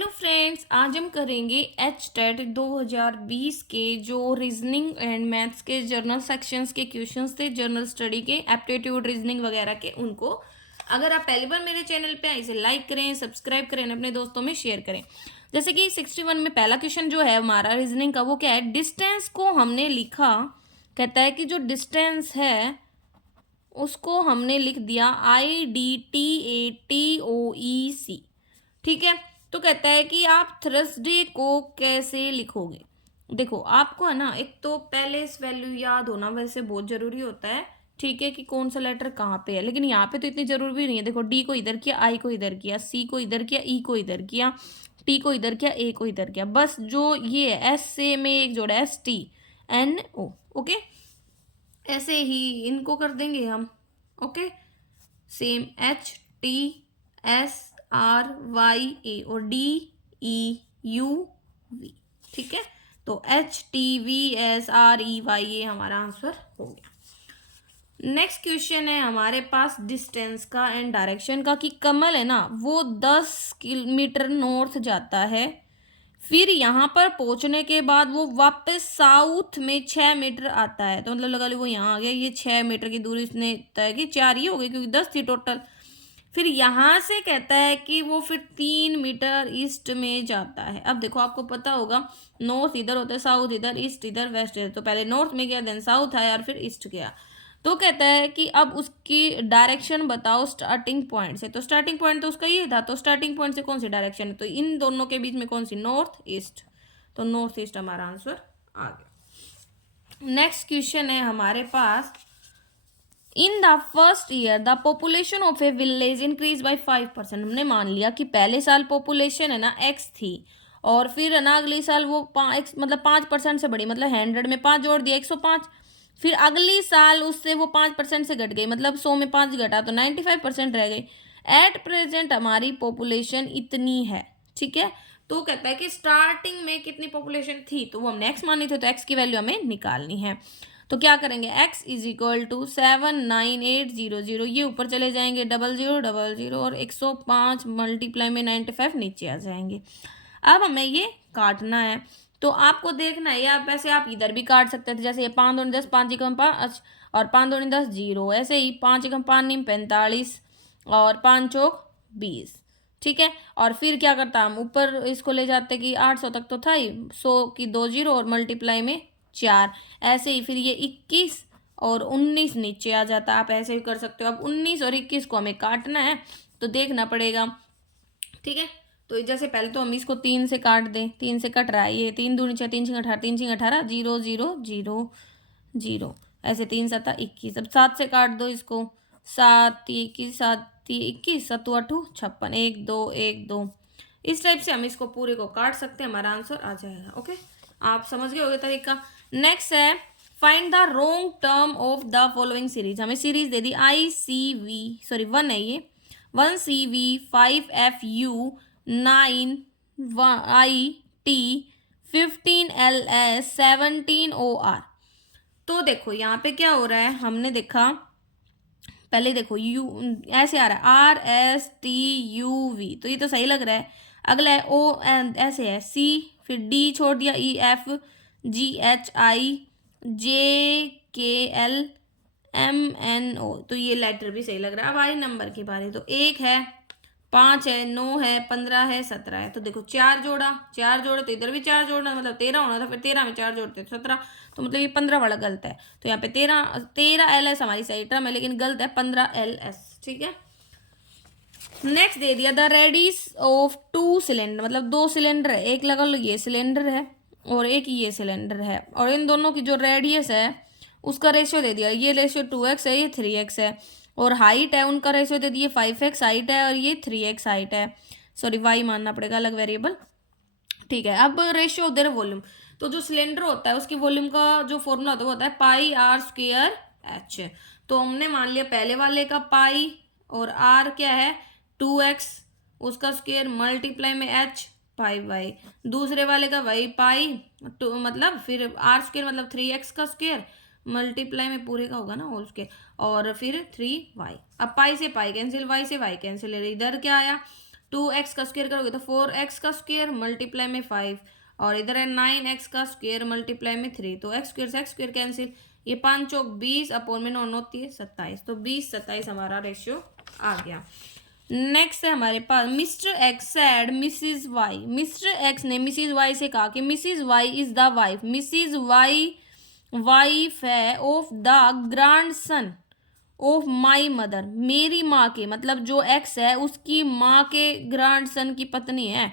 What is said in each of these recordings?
Hello friends, आज हम करेंगे एच टेट 2020 के जो रीजनिंग एंड मैथ्स के जर्नल सेक्शंस के क्वेश्चंस थे, जर्नल स्टडी के एप्टीट्यूड रीजनिंग वगैरह के, उनको अगर आप पहली बार मेरे चैनल पे आए इसे लाइक करें, सब्सक्राइब करें, अपने दोस्तों में शेयर करें। जैसे कि 61 में पहला क्वेश्चन जो है हमारा रीजनिंग का, वो क्या है, डिस्टेंस को हमने लिखा, कहता है कि जो डिस्टेंस है उसको हमने लिख दिया IDTATOEC। ठीक है, तो कहता है कि आप थर्सडे को कैसे लिखोगे। देखो आपको है ना, एक तो पहले इस वैल्यू याद होना वैसे बहुत जरूरी होता है। ठीक है, कि कौन सा लेटर कहाँ पे है, लेकिन यहाँ पे तो इतनी जरूरी भी नहीं है। देखो डी को इधर किया, आई को इधर किया, सी को इधर किया, ई को इधर किया, टी को इधर किया, ए को इधर किया, बस जो ये है एस से में एक जोड़ा STNO। ओके, ऐसे ही इनको कर देंगे हम। ओके, सेम HTSRYA और DEUV। ठीक है, तो HTVSREYA हमारा आंसर हो गया। नेक्स्ट क्वेश्चन है हमारे पास डिस्टेंस का एंड डायरेक्शन का, कि कमल है ना वो 10 किलोमीटर नॉर्थ जाता है, फिर यहाँ पर पहुंचने के बाद वो वापस साउथ में 6 मीटर आता है। तो मतलब लगा लो वो यहाँ आ गया, ये 6 मीटर की दूरी इसने तय की, 4 ही हो गई क्योंकि 10 थी टोटल। फिर यहाँ से कहता है कि वो फिर 3 मीटर ईस्ट में जाता है। अब देखो आपको पता होगा नॉर्थ इधर होता है, साउथ इधर, ईस्ट इधर, वेस्ट इधर, तो पहले नॉर्थ में गया, देन साउथ आया और फिर ईस्ट गया। तो कहता है कि अब उसकी डायरेक्शन बताओ स्टार्टिंग पॉइंट से। तो स्टार्टिंग पॉइंट तो उसका ये था, तो स्टार्टिंग पॉइंट से कौन सी डायरेक्शन है, तो इन दोनों के बीच में कौन सी, नॉर्थ ईस्ट, तो नॉर्थ ईस्ट हमारा आंसर आ गया। नेक्स्ट क्वेश्चन है हमारे पास, in the first year the population of a village increase by 5%। हमने मान लिया कि पहले साल पॉपुलेशन है ना x थी, और फिर है ना अगले साल वो मतलब 5% से बढ़ी, मतलब 100 में 5 जोड़ दिया 105। फिर अगली साल उससे वो 5% से घट गई, मतलब 100 में 5 घटा तो 95% रह गई। एट प्रेजेंट हमारी पॉपुलेशन इतनी है। ठीक है, तो कहता है कि स्टार्टिंग में कितनी पॉपुलेशन थी, तो वो हमने एक्स मानी थी, तो एक्स की वैल्यू हमें निकालनी है। तो क्या करेंगे, x इज इक्वल टू 79800, ये ऊपर चले जाएंगे 0000 और 105 मल्टीप्लाई में 95 नीचे आ जाएंगे। अब हमें ये काटना है, तो आपको देखना है, या वैसे आप इधर भी काट सकते थे, जैसे ये 5 दूनी 10, 5 एकम 5 और 5 दूनी 10 0, ऐसे ही 5 एकम 5 नीम 45 और 5 चौक 20। ठीक है, और फिर क्या करता हम ऊपर इसको ले जाते कि 800 तक तो था ही, 100 की 2 0 और मल्टीप्लाई में 4, ऐसे ही फिर ये 21 और 19 नीचे आ जाता। आप ऐसे भी कर सकते हो। अब 19 और 21 को हमें काटना है, तो देखना पड़ेगा। ठीक है, तो जैसे पहले तो हम इसको 3 से काट दें, 3 से कट रहा है, ये 3 दूनी 6, 3 6 18, 3 6 18, 0 0 0 0, ऐसे 3 7 21। अब 7 से काट दो इसको, 7 21, 7 21, 7 8 56, 1 2 1 2। इस टाइप से हम इसको पूरे को काट सकते हैं, हमारा आंसर आ जाएगा। ओके, आप समझ गए होगे तरीका। नेक्स्ट है find the wrong term of the following series. हमें सीरीज दे दी वन है ये, 1CV 5FU 9IT 15LS 17OR। तो देखो यहाँ पे क्या हो रहा है, हमने देखा पहले, देखो यू ऐसे आ रहा है RSTUV, तो ये तो सही लग रहा है। अगला है O ऐसे है, C, फिर D छोड़ दिया, EFGHIJKLMNO, तो ये लेटर भी सही लग रहा है। अब आई नंबर की बारी, तो 1 है, 5 है, 9 है, 15 है, 17 है। तो देखो 4 जोड़ा, 4 जोड़े तो इधर भी 4 जोड़ना, मतलब 13 होना था, फिर 13 में 4 जोड़ते 17, तो मतलब ये 15 वाला गलत है। तो यहाँ पे 13LS हमारी सही टर्म है, लेकिन गलत है 15LS। ठीक है, नेक्स्ट दे दिया द रेडियस ऑफ 2 सिलेंडर, मतलब 2 सिलेंडर है, एक लगा लो ये सिलेंडर है और एक ये सिलेंडर है, और इन दोनों की जो रेडियस है उसका रेशियो दे दिया, ये रेशियो 2x है, ये 3x है, और हाइट है उनका रेशियो दे दिए 5x हाइट है और ये 3x हाइट है। सॉरी, y मानना पड़ेगा अलग वेरिएबल। ठीक है, अब रेशियो ऑफ देयर वॉल्यूम, तो जो सिलेंडर होता है उसकी वॉल्यूम का जो फॉर्मूला होता है वो होता है πr²h। तो हमने मान लिया पहले वाले का पाई, और r क्या है 2x, उसका स्क्वायर मल्टीप्लाई में h पाई वाई, दूसरे वाले का वही पाई मतलब फिर r² मतलब 3x का स्क्वायर मल्टीप्लाई में पूरे का होगा ना होल स्क्वायर, और फिर 3y। अब पाई से पाई कैंसिल, वाई से वाई कैंसिल, इधर क्या आया 2x का स्क्वायर करोगे तो 4x का स्क्वायर मल्टीप्लाई में 5, और इधर है 9x का स्क्वायर मल्टीप्लाई में 3, तो x स्क्वायर से x स्क्वायर कैंसिल, ये 5 चौक 20 अपॉन में 9 होती है 27, तो 20 27 हमारा रेशियो आ गया। नेक्स्ट है हमारे पास Mr X said Mrs Y. Mr X ने मिसिज वाई से कहा कि Mrs Y is the wife, Mrs Y wife है of the grandson of my mother, मेरी माँ के, मतलब जो एक्स है उसकी माँ के ग्रैंड सन की पत्नी है।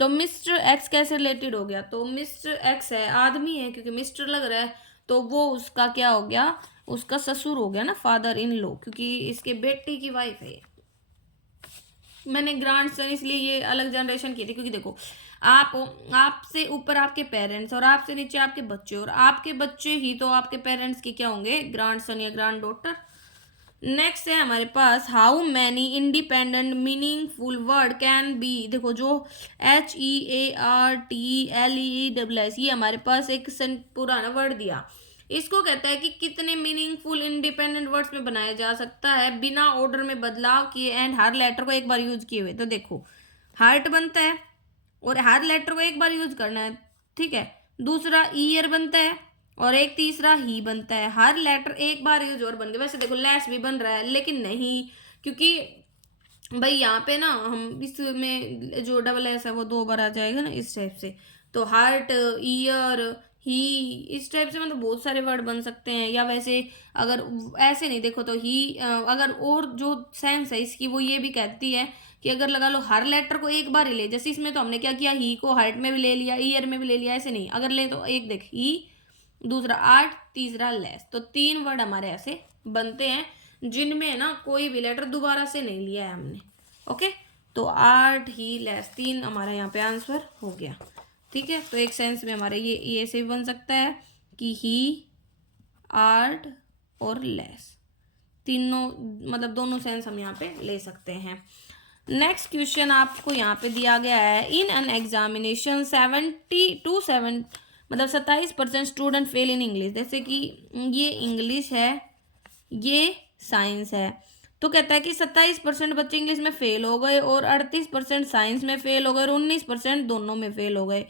तो मिस्टर एक्स कैसे रिलेटेड हो गया, तो मिस्टर एक्स है आदमी है क्योंकि मिस्टर लग रहा है, तो वो उसका क्या हो गया, उसका ससुर हो गया ना, फादर इन लॉ, क्योंकि इसके बेटे की वाइफ है। मैंने ग्रैंड सन इसलिए ये अलग जनरेशन की थी क्योंकि देखो आपसे ऊपर आपके पेरेंट्स और आपसे नीचे आपके बच्चे, और आपके बच्चे ही तो आपके पेरेंट्स की क्या होंगे, ग्रैंड सन या ग्रैंड डॉटर। नेक्स्ट है हमारे पास how many independent meaningful word can be. देखो जो HEARTLESS ये हमारे पास एक पुराना वर्ड दिया, इसको कहता है कि कितने मीनिंगफुल इंडिपेंडेंट वर्ड्स में बनाया जा सकता है बिना ऑर्डर में बदलाव किए एंड हर लेटर को एक बार यूज किए हुए। तो देखो हार्ट बनता है और हर लेटर को एक बार यूज करना है, ठीक है। दूसरा ईयर बनता है और एक तीसरा ही बनता है, हर लेटर एक बार यूज और बन गया। वैसे देखो लेस भी बन रहा है लेकिन नहीं, क्योंकि भाई यहाँ पे ना हम इसमें जो डबल एस है वो 2 बार आ जाएगा ना इस टाइप से। तो हार्ट, ईयर, ही, इस टाइप से मतलब बहुत सारे वर्ड बन सकते हैं। या वैसे अगर ऐसे नहीं देखो तो ही अगर और जो सेंस है इसकी वो ये भी कहती है कि अगर लगा लो हर लेटर को एक बार ही ले, जैसे इसमें तो हमने क्या किया, ही को हार्ट में भी ले लिया, ईयर में भी ले लिया, ऐसे नहीं अगर ले तो एक देख ही, दूसरा आर्ट, तीसरा लेस, तो 3 वर्ड हमारे ऐसे बनते हैं जिनमें ना कोई भी लेटर दोबारा से नहीं लिया है हमने। ओके, तो आर्ट, ही, लेस 3 हमारा यहाँ पे आंसर हो गया। ठीक है, तो एक सेंस में हमारे ये ऐसे भी बन सकता है कि ही, आर्ट और लेस तीनों, मतलब दोनों सेंस हम यहाँ पे ले सकते हैं। नेक्स्ट क्वेश्चन आपको यहाँ पे दिया गया है, in an examination 27% student fail in English. जैसे कि ये इंग्लिश है, ये साइंस है, तो कहता है कि 27% बच्चे इंग्लिश में फेल हो गए और 38% साइंस में फेल हो गए और 19% दोनों में फेल हो गए।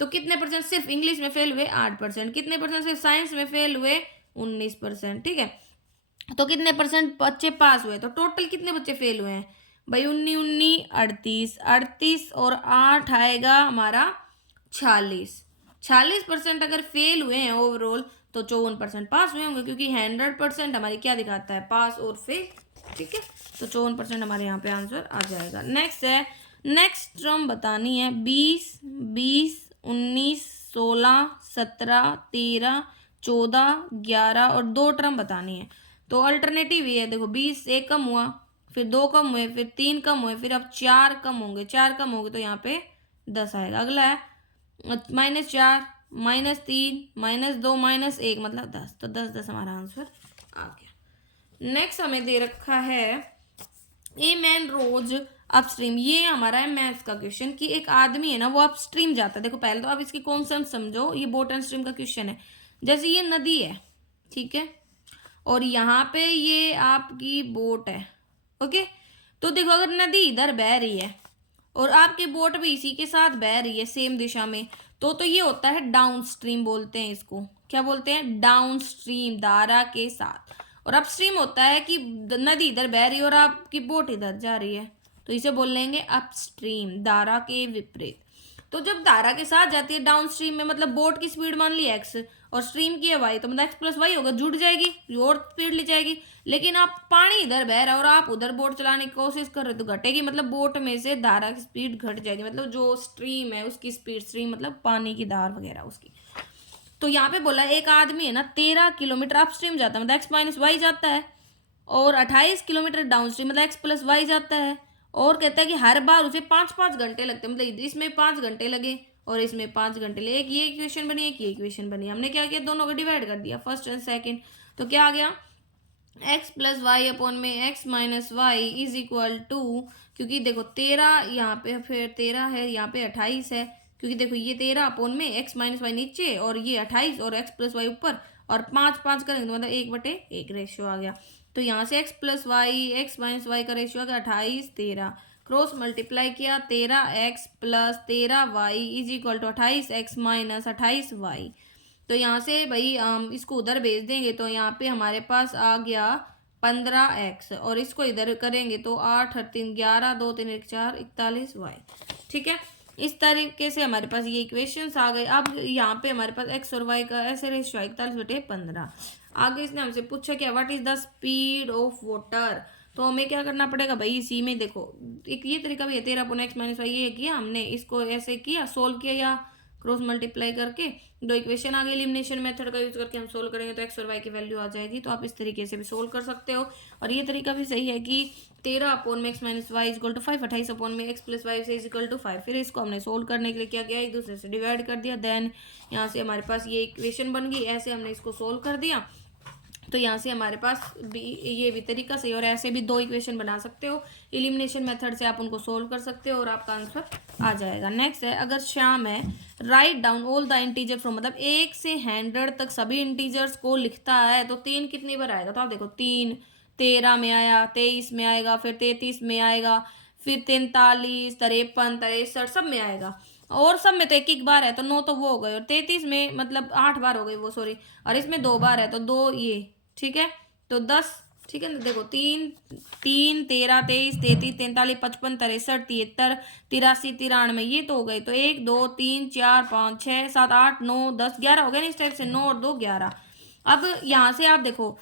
तो कितने परसेंट सिर्फ इंग्लिश में फेल हुए, 8%। कितने परसेंट सिर्फ साइंस में फेल हुए, 19%। ठीक है, तो कितने परसेंट बच्चे पास हुए, तो टोटल कितने बच्चे फेल हुए हैं भाई, 19 38 38 और 8 आएगा हमारा 46% अगर फेल हुए हैं ओवरऑल, तो 54% पास हुए होंगे, क्योंकि 100% हमारी क्या दिखाता है, पास और फेल। ठीक है, तो 54% हमारे यहाँ पे आंसर आ जाएगा। नेक्स्ट है, नेक्स्ट टर्म बतानी है, 20 20 19 16 17 13 14 11 और 2 टर्म बतानी है। तो अल्टरनेटिव ये है, देखो 20 एक कम हुआ, फिर 2 कम हुए, फिर 3 कम हुए, फिर अब 4 कम होंगे, 4 कम होंगे तो यहाँ पे 10 आएगा। अगला है -4 -3 -2 -1 मतलब 10, तो 10 10 हमारा आंसर आ गया। नेक्स्ट हमें दे रखा है, ए मैन रोज अपस्ट्रीम। ये हमारा है मैथ्स का क्वेश्चन कि एक आदमी है ना वो अपस्ट्रीम जाता है। देखो पहले तो आप इसकी कॉन्सेप्ट समझो, ये बोट एंड स्ट्रीम का क्वेश्चन है। जैसे ये नदी है, ठीक है, और यहाँ पे ये आपकी बोट है। ओके, तो देखो अगर नदी इधर बह रही है और आपकी बोट भी इसी के साथ बह रही है सेम दिशा में, तो ये होता है डाउन स्ट्रीम, बोलते हैं इसको, क्या बोलते हैं, डाउन स्ट्रीम, धारा के साथ। और अपस्ट्रीम होता है कि नदी इधर बह रही है और आपकी बोट इधर जा रही है, तो इसे बोल लेंगे अपस्ट्रीम, धारा के विपरीत। तो जब धारा के साथ जाती है डाउन स्ट्रीम में, मतलब बोट की स्पीड मान ली x और स्ट्रीम की है y, तो मतलब x + y होगा, जुड़ जाएगी और स्पीड ले जाएगी। लेकिन आप पानी इधर बह रहा है और आप उधर बोट चलाने की कोशिश कर रहे हो तो घटेगी, मतलब बोट में से धारा की स्पीड घट जाएगी, मतलब जो स्ट्रीम है उसकी स्पीड, स्ट्रीम मतलब पानी की धार वगैरह उसकी। तो यहाँ पे बोला एक आदमी है ना 13 किलोमीटर अपस्ट्रीम जाता है, मतलब x - y जाता है, और 28 किलोमीटर डाउन स्ट्रीम मतलब x + y जाता है, और कहता है कि हर बार उसे 5-5 घंटे लगते हैं, मतलब इसमें 5 घंटे लगे और इसमें 5 घंटे लगे। एक ये इक्वेशन बनी, एक ये इक्वेशन बनी, हमने क्या किया, दोनों को डिवाइड कर दिया, फर्स्ट एंड सेकंड। तो क्या आ गया, x + y अपॉन में x - y is equal to, क्योंकि देखो 13 यहाँ पे, फिर 13 है यहाँ पे 28 है, क्योंकि देखो ये 13 अपॉन में x - y नीचे और ये 28 और x + y ऊपर, और 5-5 करेंगे तो मतलब 1/1 रेशियो आ गया। तो यहाँ से x + y x - y का रेशियो आ गया 28 13, क्रॉस मल्टीप्लाई किया 13x plus 13y is equal to 28x minus 28y। तो यहाँ से भाई हम इसको उधर भेज देंगे तो यहाँ पे हमारे पास आ गया 15x और इसको इधर करेंगे तो 8 और 3 11 2 3 1 4 41y। ठीक है, इस तरीके से हमारे पास ये इक्वेशंस आ गए। अब यहाँ पे हमारे पास x और y का ऐसे रेशियो 41/15। आगे इसने हमसे पूछा कि what is the speed of water. तो हमें क्या करना पड़ेगा भाई, इसी में देखो एक ये तरीका भी है, 13x माइनस वाई ये किया हमने, इसको ऐसे किया सोल्व किया या क्रॉस मल्टीप्लाई करके दो इक्वेशन आ गई। एलिमिनेशन मेथड का यूज करके हम सोल्व करेंगे तो एक्स और वाई की वैल्यू आ जाएगी। तो आप इस तरीके से भी सोल्व कर सकते हो। और ये तरीका भी सही है कि 13/x minus Y is equal to 5, 28/x plus Y is equal to 5। फिर इसको हमने सोल्व करने के लिए क्या किया, एक दूसरे से डिवाइड कर दिया, देन यहाँ से हमारे पास ये इक्वेशन बन गई। ऐसे हमने इसको सोल्व कर दिया तो यहाँ से हमारे पास भी ये भी तरीका सही, और ऐसे भी दो इक्वेशन बना सकते हो। एलिमिनेशन मेथड से आप उनको सोल्व कर सकते हो और आपका आंसर आ जाएगा। नेक्स्ट है, अगर श्याम है write down all the integer from, मतलब 1 से 100 तक सभी इंटीजर्स को लिखता है तो 3 कितनी बार आएगा। तो आप देखो 3 13 में आया, 23 में आएगा, फिर 33 में आएगा, फिर 43 53 63 सब में आएगा। और सब में तो एक एक बार है तो 9 तो वो हो गए, और 33 में मतलब 8 बार हो गई वो, सॉरी, और इसमें 2 बार है तो 2 ये, ठीक है, तो 10। ठीक है ना, देखो 3 3 13 23 33 43 55 63 73 83 93 ये तो हो गए। तो 1 2 3 4 5 6 7 8 9 10 11 हो गए ना इस टाइप से, 9 और 2 11। अब यहाँ से आप देखो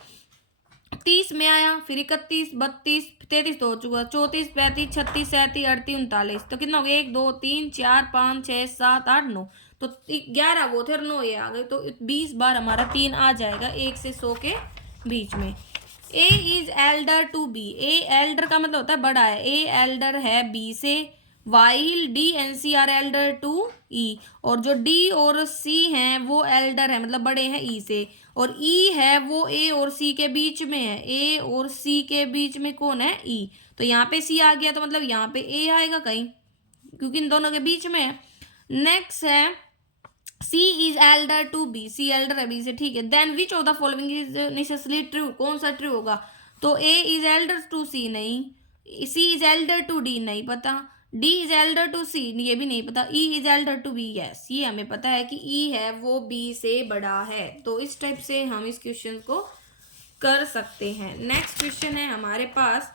30 में आया, फिर 31 32 33 तो हो चुका, 34 35 36 37 38 39, तो कितना हो गया 1 2 3 4 5 6 7 8 9, तो 11 वो थे और 9 ये आ गए। तो 20 बार हमारा 3 आ जाएगा 1 से 100 के बीच में। A is elder to B, A elder का मतलब होता है बड़ा है, ए एल्डर है बी से, while D and C are elder to E, और जो डी और सी हैं वो एल्डर है मतलब बड़े हैं ई से, और ई है वो ए और सी के बीच में है, ए और सी के बीच में कौन है ई। तो यहाँ पे सी आ गया तो मतलब यहाँ पे ए आएगा कहीं, क्योंकि इन दोनों के बीच में है। नेक्स्ट है C is elder to B, C elder है बी से, ठीक है। Then which of the following is necessary true, कौन सा ट्रू होगा। तो A is elder to C नहीं, C is elder to D नहीं पता, D is elder to C ये भी नहीं पता, E is elder to B yes ये हमें पता है कि E है वो B से बड़ा है। तो इस टाइप से हम इस क्वेश्चन को कर सकते हैं। नेक्स्ट क्वेश्चन है हमारे पास,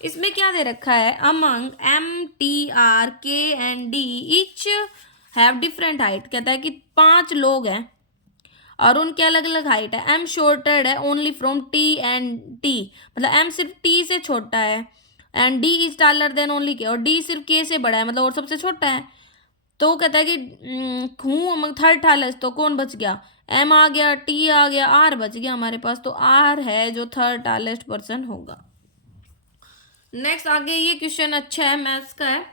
इसमें क्या दे रखा है, among MTR K and D etch have different height. कहता है कि 5 लोग हैं और उनके अलग अलग हाइट है। M शॉर्टेड है only from T and T, मतलब M सिर्फ T से छोटा है, and D is taller than only K, और D सिर्फ K से बड़ा है मतलब और सबसे छोटा है। तो कहता है कि हूँ अमंग थर्ड टालेस्ट, तो कौन बच गया, M आ गया, T आ गया, R बच गया हमारे पास, तो R है जो थर्ड टालेस्ट पर्सन होगा। नेक्स्ट आगे ये क्वेश्चन अच्छा है, मैथ्स का है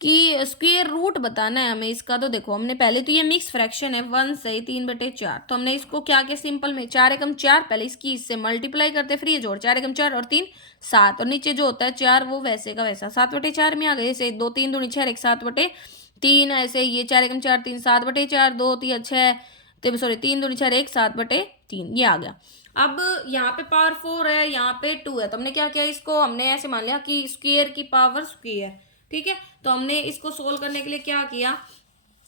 कि स्क्वायर रूट बताना है हमें इसका। तो देखो हमने पहले तो ये मिक्स फ्रैक्शन है 1 से 3/4, तो हमने इसको क्या किया सिंपल में 4 एकम 4, पहले इसकी इससे मल्टीप्लाई करते, फिर ये जोड़ 4 एकम 4 और 3 7, और नीचे जो होता है 4 वो वैसे का वैसा 7/4 में आ गए। जैसे 2 3 दूनी 6 1 7/3, ऐसे ये 4 एकम 4 3 7/4 2 3 6 सॉरी 3 दूनी 4 1 7/3 ये आ गया। अब यहाँ पे पावर 4 है, यहाँ पे 2 है, तो हमने क्या किया, इसको हमने ऐसे मान लिया कि स्क्वायर की पावर स्क्वायर, ठीक है। तो हमने इसको सोल्व करने के लिए क्या किया,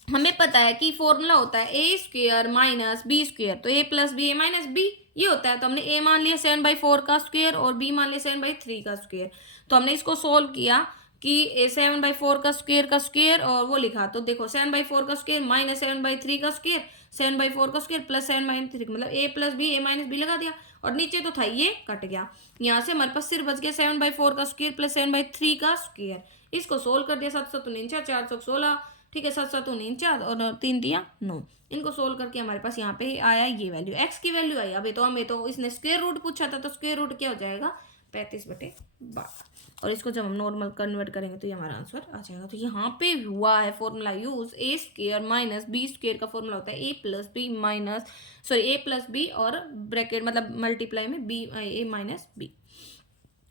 हमें पता है कि फॉर्मूला होता है ए स्क्वायर माइनस बी स्क्वायर, तो ए plus B A minus B ये होता है। तो हमने ए मान लिया 7/4 का स्क्वायर और बी मान लिया 7/3 का स्क्वायर। तो हमने इसको सोल्व किया कि 7/4 का स्क्वायर और वो लिखा, तो देखो 7/4 का स्क्वायर माइनस 7/3 का स्क्वायर, 7/4 का स्क्वायर प्लस 7/3 मतलब ए plus B A minus B लगा दिया, और नीचे तो था ये कट गया। यहाँ से हमारे पास सिर्फ बच गया 7/4 का स्क्वायर प्लस 7/3 का स्क्वायर। इसको सोल्व कर दिया, 7 7 49 416, ठीक है, 7 7 49 और 3 दिया 9। इनको सोल्व करके हमारे पास यहाँ पे आया ये वैल्यू, एक्स की वैल्यू आई। अभी तो हमें तो इसने स्क्वायर रूट पूछा था, तो स्क्वायर रूट क्या हो जाएगा 35/12, और इसको जब हम नॉर्मल कन्वर्ट करेंगे तो ये हमारा आंसर आ जाएगा। तो यहाँ पे हुआ है formula use, A square minus B square का फॉर्मूला होता है A plus B minus A plus B और ब्रैकेट मतलब मल्टीप्लाई में बी ए माइनस बी।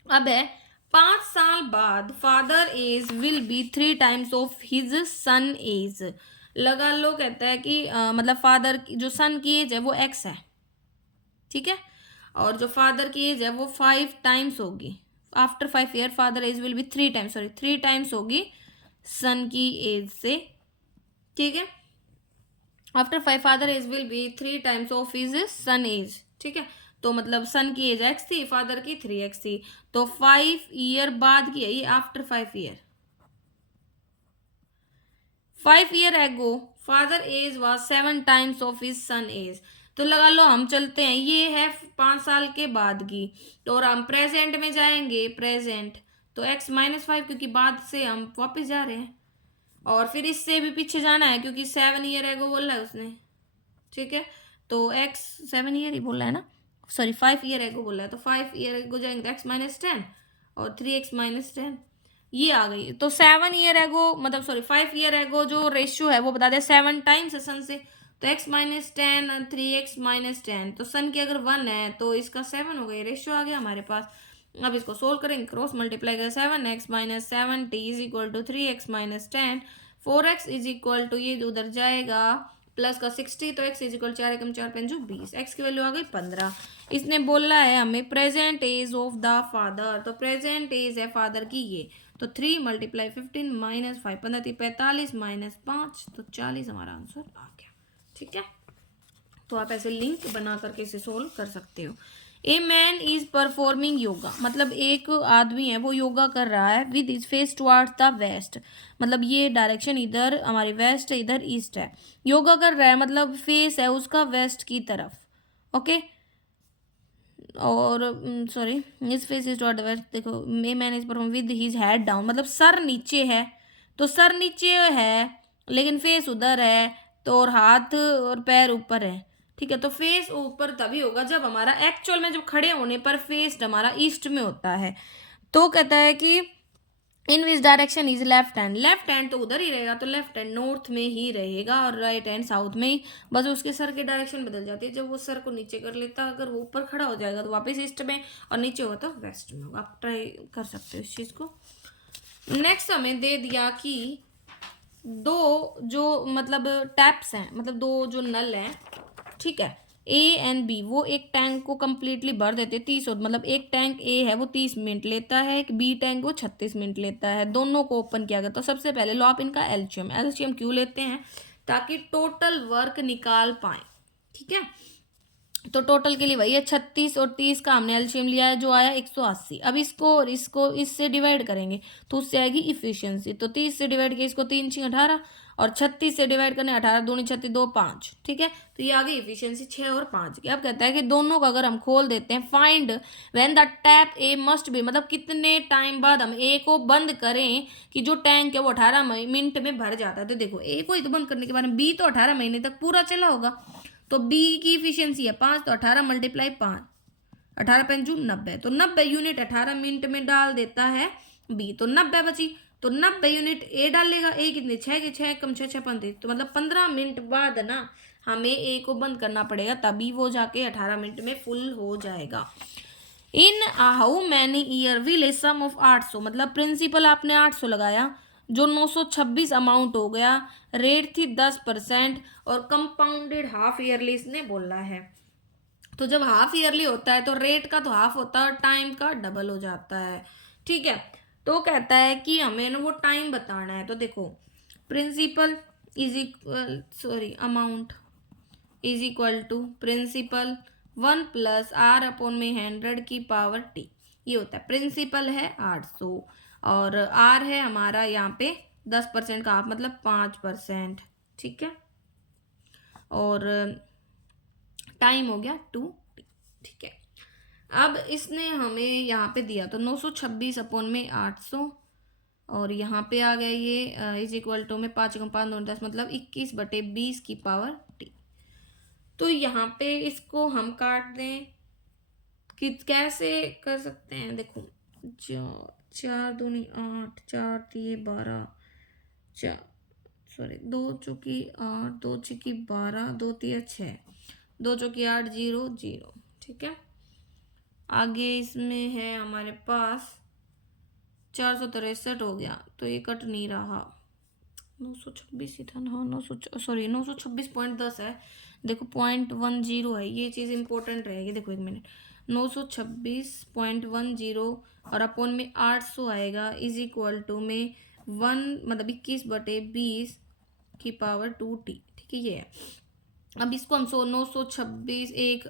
अब है 5 साल बाद father age will be 3 times of his son age. लगा लो कहता है कि मतलब फादर की जो सन की एज है वो x है, ठीक है, और जो फादर की एज है वो 5 टाइम्स होगी, after 5 year father age will be 3 times होगी सन की एज से, ठीक है। After 5 father age will be 3 times of his son age, ठीक है। तो मतलब सन की एज x थी, फादर की 3x थी, तो 5 ईयर बाद की है ये, after 5 year. 5 year ago father age was 7 times of his son age. तो लगा लो हम चलते हैं, ये है 5 साल के बाद की, तो और हम प्रेजेंट में जाएंगे, प्रेजेंट तो x -5 क्योंकि बाद से हम वापस जा रहे हैं, और फिर इससे भी पीछे जाना है क्योंकि 7 ईयर एगो बोला है उसने, ठीक है। तो x 7 ईयर ही बोला है ना, सॉरी 5 ईयर एगो बोला है, तो 5 ईयर एगो जाएंगे तो x -10 और 3x -10 ये आ गई। तो 7 ईयर एगो मतलब सॉरी 5 ईयर एगो जो रेशियो है वो बता दे 7 टाइम्स सन से, तो x -10 और 3x -10, तो सन की अगर 1 है तो इसका 7 हो गया, रेशियो आ गया हमारे पास। अब इसको सोल्व करेंगे, क्रॉस मल्टीप्लाई करें, 7x -70 is equal to 3x -10, 4x is equal to ये उधर जाएगा प्लस का 60, तो x is equal 4 Ekam 4 5 20, x की वैल्यू आ गई 15। इसने बोला है हमें present age of the father, तो प्रेजेंट एज है फादर की ये, तो 3 × 15 -5 15 45 -5 तो 40 हमारा आंसर आ गया, ठीक है। तो आप ऐसे लिंक बना करके इसे सोल्व कर सकते हो। A man is performing yoga, मतलब एक आदमी है वो योगा कर रहा है with his face towards the west, मतलब ये डायरेक्शन इधर हमारी वेस्ट है, इधर ईस्ट है, योगा कर रहा है मतलब फेस है उसका वेस्ट की तरफ, ओके। और sorry his face is toward the west, देखो a man is perform with his head down, मतलब सर नीचे है, तो सर नीचे है लेकिन फेस उधर है, तो और हाथ और पैर ऊपर है, ठीक है। तो फेस ऊपर तभी होगा जब हमारा एक्चुअल में जब खड़े होने पर फेस हमारा ईस्ट में होता है। तो कहता है कि in which direction is left hand तो उधर ही रहेगा, तो लेफ्ट हैंड नॉर्थ में ही रहेगा और राइट हैंड साउथ में ही, बस उसके सर की डायरेक्शन बदल जाती है, जब वो सर को नीचे कर लेता है, अगर वो ऊपर खड़ा हो जाएगा तो वापस ईस्ट में, और नीचे होगा तो वेस्ट में होगा। आप ट्राई कर सकते हो इस चीज़ को। नेक्स्ट हमें दे दिया कि दो जो मतलब टैप्स हैं, मतलब दो जो नल हैं, ठीक है, ए एंड बी, वो एक टैंक को कंप्लीटली भर देते 30, मतलब एक टैंक ए है वो 30 मिनट लेता है, एक बी टैंक वो 36 मिनट लेता है, दोनों को ओपन किया गया। तो सबसे पहले लो आप इनका एलसीएम क्यों लेते हैं, ताकि टोटल वर्क निकाल पाए, ठीक है। तो टोटल के लिए वही है 36 और 30 का हमने एलसीएम लिया है जो आया 180। अब इसको और इसको इससे डिवाइड करेंगे तो उससे आएगी इफिशियंसी, तो 30 से डिवाइड किया इसको 3 6 18, और 36 से डिवाइड करने 18 दूनी 36 2 5, ठीक है। तो ये आ गई इफिशियंसी 6 और 5 की। अब कहता है कि दोनों का अगर हम खोल देते हैं, find when the tap A must be, मतलब कितने टाइम बाद हम ए को बंद करें कि जो टैंक है वो 18 मिनट में भर जाता है। तो देखो ए को ही तो बंद करने के बाद बी तो 18 महीने तक पूरा चला होगा, तो बी की इफिशियंसी है 5, तो 18 × 5 18 5 90, तो 90 यूनिट 18 मिनट में डाल देता है बी, तो 90 बची, तो 90 यूनिट ए डालेगा, ए कितने 6 के 6 कम 6 6 35, तो मतलब 15 मिनट बाद ना हमें ए को बंद करना पड़ेगा, तभी वो जाके 18 मिनट में फुल हो जाएगा। In how many year will a sum of 800, मतलब प्रिंसिपल आपने 800 लगाया जो 926 अमाउंट हो गया, रेट थी 10% और कंपाउंडेड हाफ ईयरली इसने बोला है। तो जब हाफ ईयरली होता है तो रेट का तो हाफ होता है और टाइम का डबल हो जाता है, ठीक है। तो कहता है कि हमें ना वो टाइम बताना है, तो देखो principal is equal sorry amount is equal to principal 1 + r/100 की पावर t, ये होता है प्रिंसिपल है 800 और r है हमारा यहाँ पे 10% का हाफ मतलब 5%, ठीक है। और टाइम हो गया 2t, ठीक है। अब इसने हमें यहाँ पे दिया तो 926/800 और यहाँ पे आ गया ये इज इक्वल टू में 5 × 5 2 10 मतलब 21/20 की पावर t। तो यहाँ पे इसको हम काट दें कि कैसे कर सकते हैं, देखो 4 दूनी 8 4 3 12 4 सॉरी 2 चौकी 8 2 छक्की 12 2 3 6 2 चौकी 8 0 0, ठीक है। आगे इसमें है हमारे पास 463 हो गया, तो ये कट नहीं रहा, 926 ही था ना, हाँ 926.10 है, देखो 0.10 है, ये चीज़ इंपॉर्टेंट रहेगी। देखो 1 मिनट 926.10 और अपोन में 800 आएगा इज इक्वल टू में 21/20 की पावर 2t। ठीक है, ये है। अब इसको हम 926 एक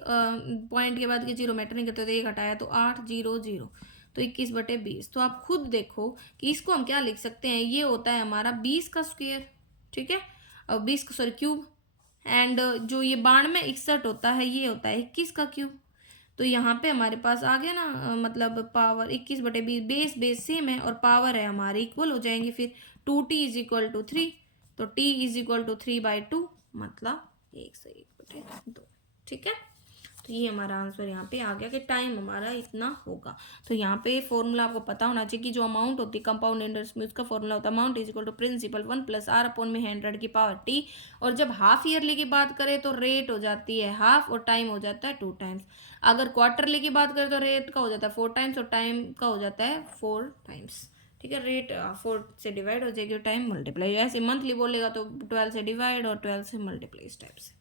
पॉइंट के बाद के जीरो मैटर नहीं करते तो एक हटाया तो 800 तो 21/20। तो आप खुद देखो कि इसको हम क्या लिख सकते हैं, ये होता है हमारा 20 का स्क्वायर। ठीक है, और 20 का सॉरी क्यूब। एंड जो ये 9261 होता है ये होता है 21 का क्यूब। तो यहाँ पे हमारे पास आ गया ना मतलब पावर 21/20, बेस बेस सेम है और पावर है हमारे इक्वल हो जाएंगे फिर। 2t इज इक्वल टू 3, तो t इज इक्वल टू 3/2 मतलब 101/2। ठीक है, तो ये हमारा आंसर यहाँ पे आ गया कि टाइम हमारा इतना होगा। तो यहाँ पे फॉर्मूला आपको पता होना चाहिए कि जो अमाउंट होती है कंपाउंड इंटरेस्ट में उसका फॉर्मूला होता है amount is equal to principal 1 + r/100 की पावर t। और जब हाफ ईयरली की बात करें तो रेट हो जाती है हाफ और टाइम हो जाता है 2 टाइम्स। अगर क्वार्टरली की बात करें तो रेट का हो जाता है 4 टाइम्स और टाइम का हो जाता है 4 टाइम्स। ठीक है, रेट 4 से डिवाइड हो जाएगी, टाइम मल्टीप्लाई। ऐसे मंथली बोलेगा तो 12 से डिवाइड और 12 से मल्टीप्लाई इस टाइप से।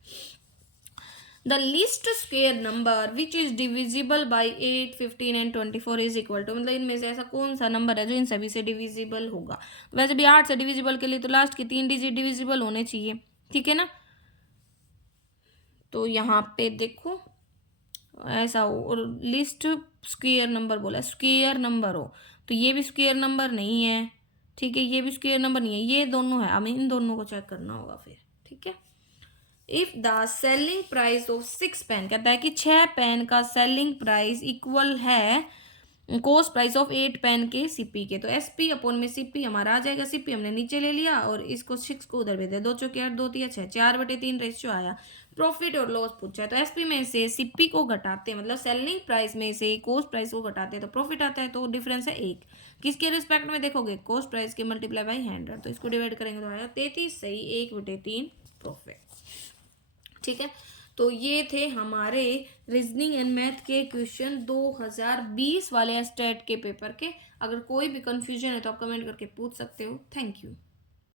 The least square number which is divisible by 8, 15 and 24 is equal to, मतलब इनमें से ऐसा कौन सा नंबर है जो इन सभी से डिविजिबल होगा। वैसे भी 8 से डिविजिबल के लिए तो लास्ट के 3 डिजिट डिविजिबल होने चाहिए। ठीक है ना, तो यहाँ पे देखो ऐसा हो, और लिस्ट स्क्वायर नंबर बोला, स्क्वायर नंबर हो तो ये भी स्क्वायर नंबर नहीं है। ठीक है, ये भी स्क्वायर नंबर नहीं है, ये दोनों है, हमें इन दोनों को चेक करना होगा फिर। ठीक है, if the selling price of 6 pen, कहता है कि 6 पेन का सेलिंग प्राइस इक्वल है कॉस्ट प्राइस ऑफ 8 पेन के सीपी के, तो एसपी अपॉन में सीपी हमारा आ जाएगा। सीपी हमने नीचे ले लिया और इसको 6 को उधर भेज दिया, 2 चौके 8, 2 तिया 6, 4/3 रेशियो आया। प्रॉफिट और लॉस पूछा है तो एसपी में से सीपी को घटाते हैं, मतलब सेलिंग प्राइस में से कॉस्ट प्राइस को घटाते हैं तो प्रॉफिट आता है, तो डिफरेंस है 1। किसके रिस्पेक्ट में देखोगे, कॉस्ट प्राइस के मल्टीप्लाई बाई 100, तो इसको डिवाइड करेंगे तो आएगा 33 सही 1/3 प्रॉफिट। ठीक है, तो ये थे हमारे रीजनिंग एंड मैथ के क्वेश्चन 2020 वाले स्टेट के पेपर के। अगर कोई भी कंफ्यूजन है तो आप कमेंट करके पूछ सकते हो। Thank you.